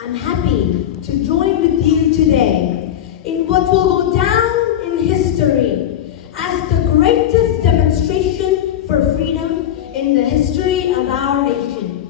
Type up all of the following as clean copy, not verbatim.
I'm happy to join with you today in what will go down in history as the greatest demonstration for freedom in the history of our nation.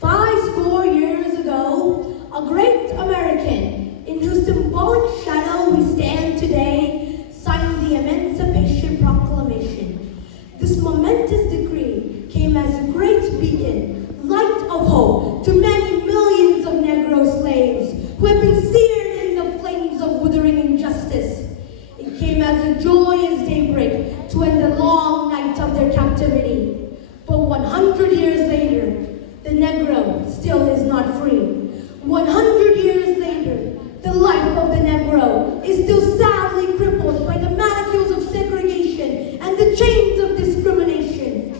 50 years ago, a great American in whose symbolic shadow we stand today signed the Emancipation Proclamation. This momentous decree came as a great beacon, light of hope to many millions of Negro slaves who had been seared in the flames of withering injustice. It came as a joyous daybreak to end the long night of their captivity. But 100 years later, the Negro still is not free. 100 years later, the life of the Negro is still sadly crippled by the manacles of segregation and the chains of discrimination.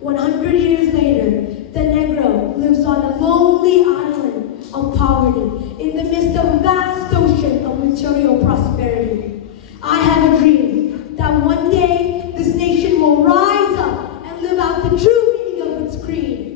100 years later, the Negro lives on a lonely island of poverty in the midst of a vast ocean of material prosperity. I have a dream that one day this nation will rise up and live out the true meaning of its creed.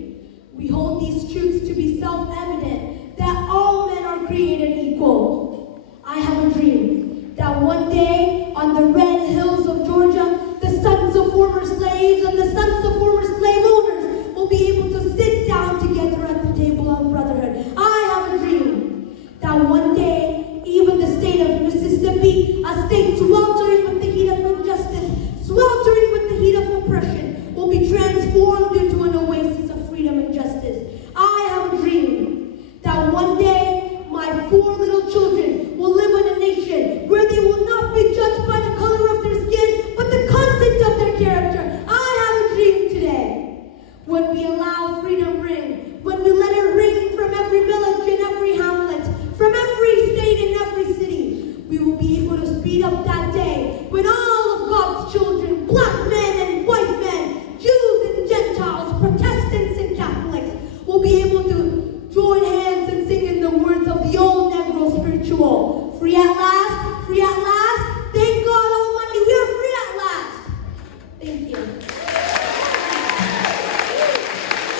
We hold these truths to be self-evident, that all men are created equal. I have a dream that one day on the red hills of Georgia, the sons of former slaves and the sons of former slave owners will be able to sit down together at the table of brotherhood. I have a dream that one day, even the state of Mississippi, a state sweltering with the heat of injustice, sweltering with the heat of oppression, will be transformed into an oasis of freedom and justice. I have a dream that one day my 4 little children will live in a nation where they will not be judged by the color of their skin, but the content of their character. I have a dream today. When we allow freedom ring, when we let it ring from every village and every hamlet, from every state and every city, we will be able to speed up that day